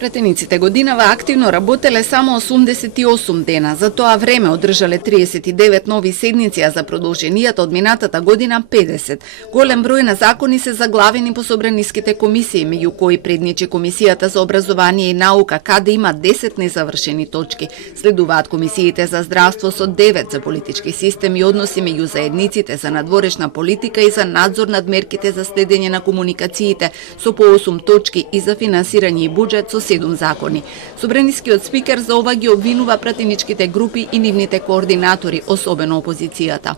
Пратениците годинава активно работеле само 88 дена, за тоа време одржале 39 нови седници, а за продолженијата од минатата година 50. Голем број на закони се заглавени по собраниските комисии, меѓу кои предничи Комисијата за образование и наука, каде има 10 незавршени точки. Следуваат комисиите за здравство со 9, за политички систем и односи меѓу заедниците, за надворешна политика и за надзор над мерките за следење на комуникациите, со по 8 точки, и за финансирање и буџет со 7 закони. Собранискиот спикер за ова ги обвинува пратеничките групи и нивните координатори, особено опозицијата.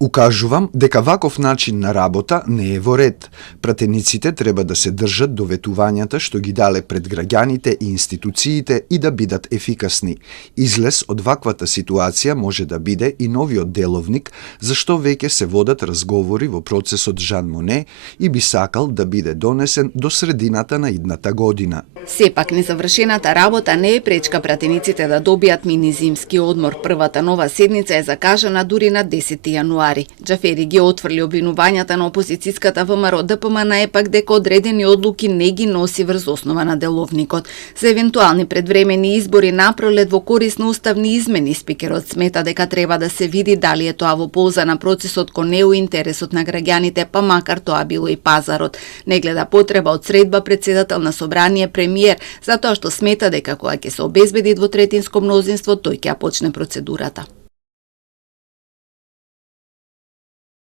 Укажувам дека ваков начин на работа не е во ред. Пратениците треба да се држат до ветувањата што ги дале пред граѓаните и институциите и да бидат ефикасни. Излез од ваквата ситуација може да биде и новиот деловник, зашто веќе се водат разговори во процесот Жан Моне и би сакал да биде донесен до средината на идната година. Сепак, незавршената работа не е пречка пратениците да добијат мини зимски одмор. Првата нова седница е закажана дури на 10 јануари. Џафери ги отфрли обвинувањата на опозицијската ВМРО ДПМН пак дека одредени одлуки не ги носи врз основа на деловникот. За евентуални предвремени избори напролет во корис на уставни измени, спикерот смета дека треба да се види дали е тоа во полза на процесот кон неу интересот на граѓаните, па макар тоа било и пазарот. Не гледа потреба од средба председател на собрание премиер, затоа што смета дека кога ќе се обезбеди двотретинско мнозинство, тој ќе ја почне процедурата.